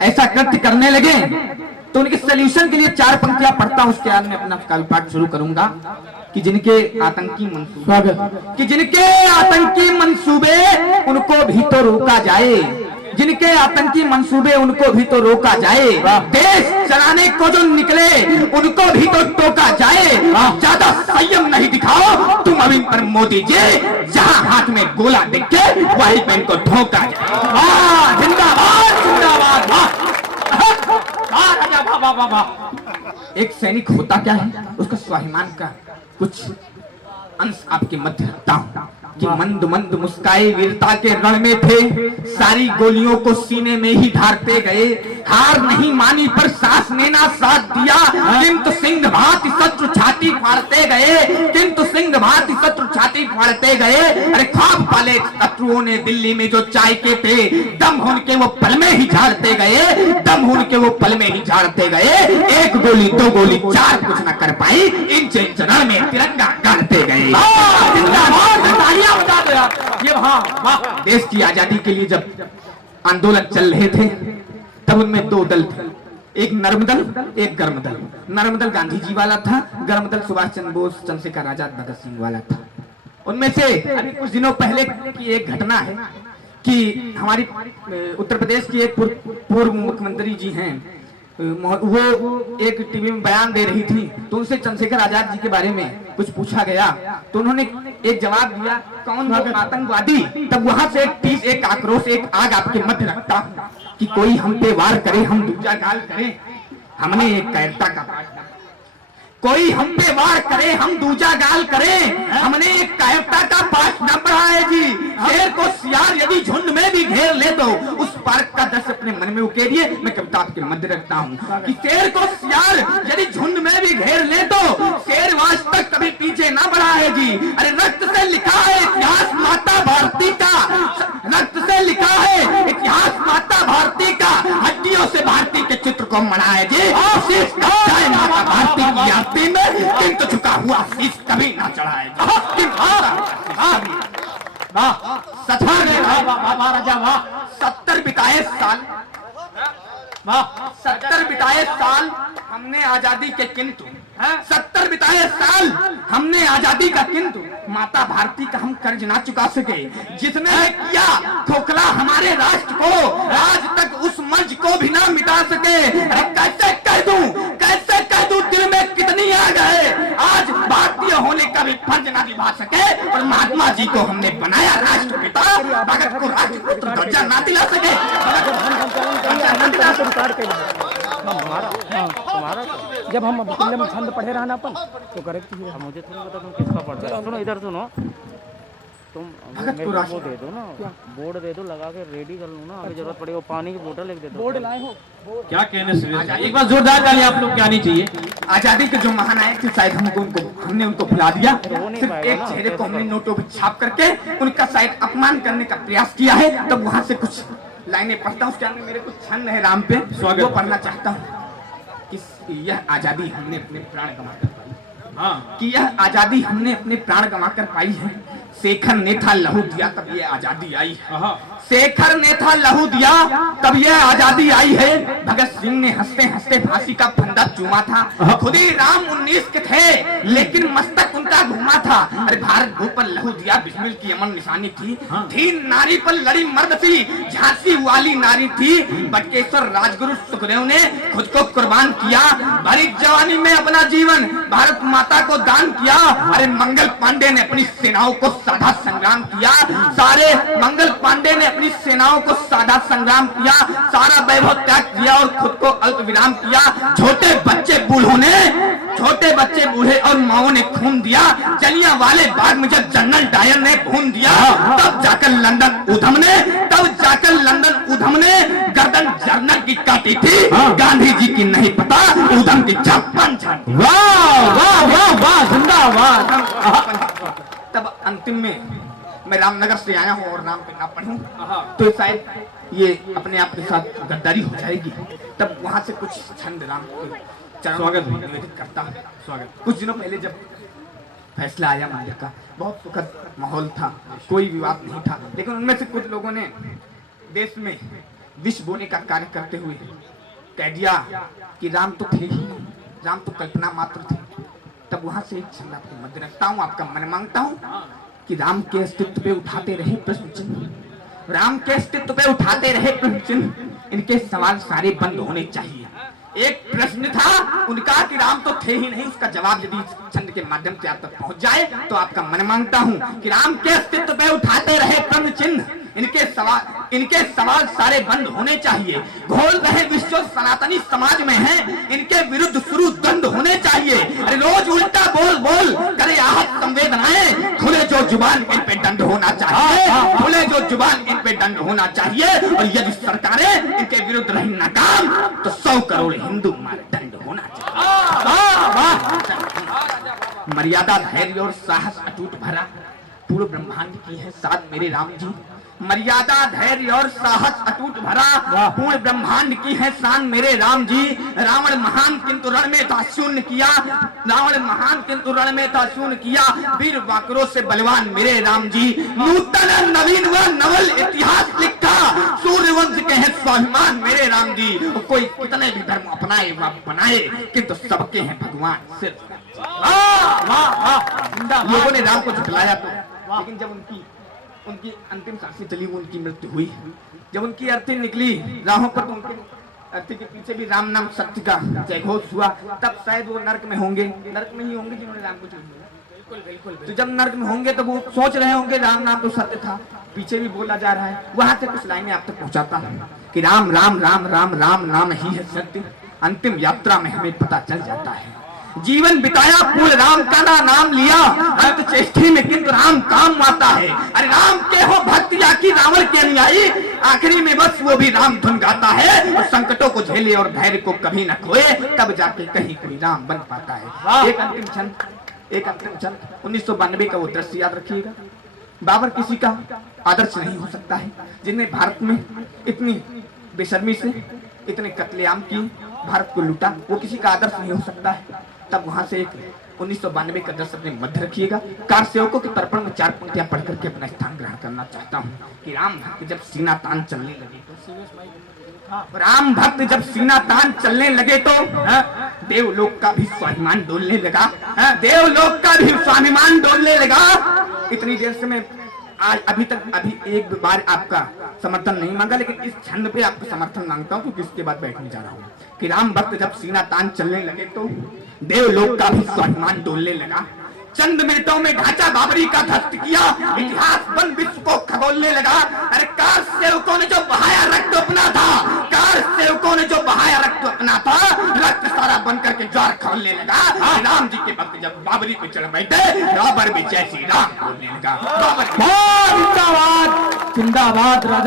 ऐसा कृत्य करने लगे तो उनके सोल्यूशन के लिए 4 पंक्तियां पढ़ता हूं, उसके बाद में अपना काव्य पाठ शुरू करूंगा। कि जिनके आतंकी मंसूबे उनको भी तो रोका जाए, जिनके आतंकी मंसूबे उनको भी तो रोका जाए, देश चलाने को जो निकले उनको भी तो टोका जाए। ज्यादा संयम नहीं दिखाओ तुम अभी पर मोदी जी, जहां हाथ में गोला दिखे वही पे इनको ठोका जाए। वाह जिंदाबाद जिंदाबाद, वाह राजा वाह वाह वाह। एक सैनिक होता क्या है, उसका स्वाभिमान का कुछ अंश आपके मध्य रखता हूं कि मंद मंद मुस्काए वीरता के रण में थे, सारी गोलियों को सीने में ही ढारते गए, हार नहीं मानी पर सांस लेना साथ दिया, किंतु सिंह भांति शत्रु छाती फाड़ते गए, किंतु सिंह भांति शत्रु छाती फाड़ते गए। अरे ख्वाब पाले शत्रुओं ने दिल्ली में जो चाय के थे, दम होने के वो पल में ही झाड़ते गए, दम होने के वो पल में ही झाड़ते गए। 1 गोली 2 गोली 4 कुछ न कर पाई, इंच इंच रण में तिरंगा गाड़ते गए। बता दो यार, ये हाँ देश की आजादी के लिए जब आंदोलन चल रहे थे तब उनमें 2 दल थे, एक नर्म दल एक गर्म दल। नर्म दल गांधी जी वाला था, गर्म दल सुभाष चंद्र बोस चंद्रशेखर आजाद भगत सिंह वाला था। उनमें से अभी कुछ दिनों पहले की एक घटना है कि हमारी उत्तर प्रदेश की एक पूर्व मुख्यमंत्री जी हैं, वो एक टीवी में बयान दे रही थी, तो उनसे चंद्रशेखर आजाद जी के बारे में कुछ पूछा गया तो उन्होंने एक जवाब दिया, कौन आतंकवादी। तब वहां से एक आक्रोश, एक आग आपके मध्य रखता कि कोई हम पे वार करे हम दूजा गाल करें, हमने एक कायरता का पाठ, कोई हम पे वार करे हम दूजा गाल करें, हमने एक कायरता का पाठ न पढ़ा है जी। शेर को सियार यदि झुंड में भी घेर ले तो उस पार्क का दर्श अपने मन में उकेरिए। मैं कविता आपके मध्य रखता हूँ कि शेर को सियार यदि झुंड में भी घेर ले तो शेर आज तक कभी पीछे ना बढ़ा है जी। अरे रक्त से लिखा है इतिहास माता भारती का, रक्त से लिखा है इतिहास माता भारती का, हड्डियों से भारती के चित्र को मनाए जी। माता भारती की यात्री में किंतु झुका हुआ शीश कभी ना चढ़ाए। 70 बिताए साल, 70 बिताए साल हमने आजादी के, किंतु 70 बिताए साल हमने आजादी का, किंतु माता भारती का हम कर्ज ना चुका सके। जिसने किया खोखला हमारे राष्ट्र को, आज तक उस मंच को भी ना मिटा सके। कैसे कह दूं दिल में कितनी आग है, आज भारतीय होने का भी फर्ज ना निभा सके। और महात्मा जी को हमने बनाया राष्ट्रपिता, भगत को राष्ट्रपुत्र दर्जा ना दिला सके। जब हम में छंद पढ़े रहना अपन तो करेक्ट ही है। मुझे थोड़ा पता तुम किसका पढ़ रहे हो। सुनो इधर सुनो, तुम मेरे को वो दे दो ना, बोर्ड दे दो लगा के रेडी कर लो ना, अभी जरूरत पड़ेगी। वो पानी की बोतल एक दे दो। बोर्ड लाए हो क्या कहने से, एक बार जोरदार ताली आप लोग की आनी चाहिए। आजादी के जो महानायक थे शायद हमने उनको भुला दिया। सिर्फ एक चेहरे को हमने नोटों पर छाप करके उनका शायद अपमान करने का प्रयास किया है। तब वहां से कुछ लाइनें पढ़ता हूँ, उसके अंदर मेरे कुछ छंद है राम पे, वो पढ़ना चाहता हूँ। यह आजादी हमने अपने प्राण गंवाकर पाई, हाँ कि यह आजादी हमने अपने प्राण गंवाकर पाई है। शेखर ने था लहू दिया तब ये आजादी आई है, शेखर ने था लहू दिया तब ये आजादी आई है। भगत सिंह ने हंसते हंसते फांसी का फंदा चूमा था, खुद ही राम 19 के थे लेकिन मस्तक उनका घूमा था। अरे भारत भू पर लहू दिया बिस्मिल की अमन निशानी थी नारी पर लड़ी मर्द थी, झांसी वाली नारी थी। बटकेश्वर राजगुरु सुखदेव ने खुद को कुर्बान किया, भरी जवानी में अपना जीवन भारत माता को दान किया। अरे मंगल पांडे ने अपनी सेनाओं को साधा संग्राम किया, सारे मंगल पांडे ने अपनी सेनाओं को साधा संग्राम किया, सारा वैभव त्याग किया और खुद को अल्प विराम किया। छोटे बच्चे बूढ़े और माओ ने खून दिया, जलियांवाले बाग में जब जनरल डायर ने खून दिया, तब जाकर लंदन उधम ने गर्दन जर्नल की काटी थी, गांधी जी की नहीं पता उधम की छप्पन छाती। वाह वाह वाह वाह जिंदाबाद। तब अंतिम में मैं रामनगर से आया हूँ और राम पे ना पढ़ूं तो शायद ये अपने आप के साथ गद्दारी हो जाएगी। तब वहां से कुछ छंद राम स्वागत निवेदित करता हूँ। स्वागत। कुछ दिनों पहले जब फैसला आया मंदिर का, बहुत सुखद माहौल था, कोई विवाद नहीं था, लेकिन उनमें से कुछ लोगों ने देश में विष बोने का कार्य करते हुए कह दिया कि राम तो थे ही नहीं, राम तो कल्पना मात्र थे। तब वहां से एक छंद आपको मध्य रखता हूँ, आपका मन मांगता हूँ कि राम के अस्तित्व पे उठाते रहे प्रश्न चिन्ह, राम के अस्तित्व पे उठाते रहे प्रश्न चिन्ह, इनके सवाल सारे बंद होने चाहिए। एक प्रश्न था उनका कि राम तो थे ही नहीं, उसका जवाब यदि छंद के माध्यम से आप तक पहुंच जाए तो आपका मन मांगता हूं कि राम के अस्तित्व पे उठाते रहे प्रश्न चिन्ह, इनके सवाल सारे बंद होने चाहिए। घोल रहे विश्व सनातनी समाज में है, इनके विरुद्ध शुरू द्वंद होने चाहिए। अरे रोज उल्टा बोल बोल करे आहत संवेदनाएं, खुले जो जुबान इन पे दंड होना चाहिए, खुले जो जुबान इन पे दंड होना चाहिए। और यदि सरकारें इनके विरुद्ध रही नाकाम तो 100 करोड़ हिंदू मारे दंड होना चाहिए। मर्यादा धैर्य और साहस अटूट भरा पूरे ब्रह्मांड की है साथ मेरे राम जी। मर्यादा धैर्य और साहस अटूट भरा पूर्ण ब्रह्मांड की है शान मेरे राम जी। रावण महान किंतु रण में था शून्य किया, रावण महान किंतु रण में था शून्य किया, वीर वाकरों से बलवान मेरे राम जी। नूतन नवीन व नवल इतिहास लिखा, सूर्यवंश के हैं स्वाभिमान मेरे राम जी। कोई कितने भी धर्म अपनाए व बनाए किंतु सबके हैं भगवान सिर्फ। लोगों ने राम को झुठलाया तो, लेकिन जब उनकी अंतिम सांसें चली, वो उनकी मृत्यु हुई, जब उनकी अर्थी निकली राहों पर, तो उनके अर्थी के पीछे भी राम नाम सत्य का जयघोष हुआ। तब शायद वो नरक में होंगे, नरक में ही होंगे जिन्होंने राम को छोड़ दिया। तो जब नरक में होंगे तो वो सोच रहे होंगे राम नाम तो सत्य था, पीछे भी बोला जा रहा है। वहां से कुछ लाइनें आप तक पहुंचाता है कि राम राम राम राम राम नाम ही है सत्य, अंतिम यात्रा में हमें पता चल जाता है। जीवन बिताया पूर्ण राम का नाम लिया, अंत चेष्टे में किंतु राम काम आता है। अरे राम के हो भक्त या कि रावण के अनुयायी, आखिरी में बस वो भी राम धुन गाता है। और संकटों को झेले और धैर्य को कभी न खोए, तब जाके कहीं कोई राम बन पाता है। एक अंतिम छंद 1992 का वो दृश्य याद रखिएगा। बाबर किसी का आदर्श नहीं हो सकता है, जिनने भारत में इतनी बेशर्मी से इतने कत्लेआम की, भारत को लूटा, वो किसी का आदर्श नहीं हो सकता है। तब वहां से एक 1992 का दृश्य अपने मध्य रखिएगा। कार सेवकों के तर्पण में 4 पंक्तियां पढ़ करके अपना स्थान ग्रहण करना चाहता हूँ कि राम भक्त जब सीना तान चलने लगे तो, राम भक्त जब सीना तान चलने लगे तो देवलोक का भी स्वाभिमान डोलने लगा, देवलोक का भी स्वाभिमान डोलने लगा। इतनी देर से मैं आज अभी एक बार आपका समर्थन नहीं मांगा, लेकिन इस छंद पे आपका समर्थन मांगता हूँ क्योंकि इसके बाद बैठने जा रहा हूँ कि राम भक्त जब सीना तान चलने लगे तो देवलोक का भी स्वाभिमान डोलने लगा। चंद मिनटों में ढांचा बाबरी का ध्वस्त किया, इतिहास बन विश्व को खगोलने लगा। अरे कार सेवकों ने जो बहाया रक्त अपना था, कार सेवकों ने जो बहाया रक्त अपना था, रक्त सारा बन करके ज्वार खोलने लगा। राम जी के भक्त जब बाबरी पे चढ़ बैठे, बाबर भी जय श्री राम बोलने लगा। जिंदाबाद जिंदाबाद राजा।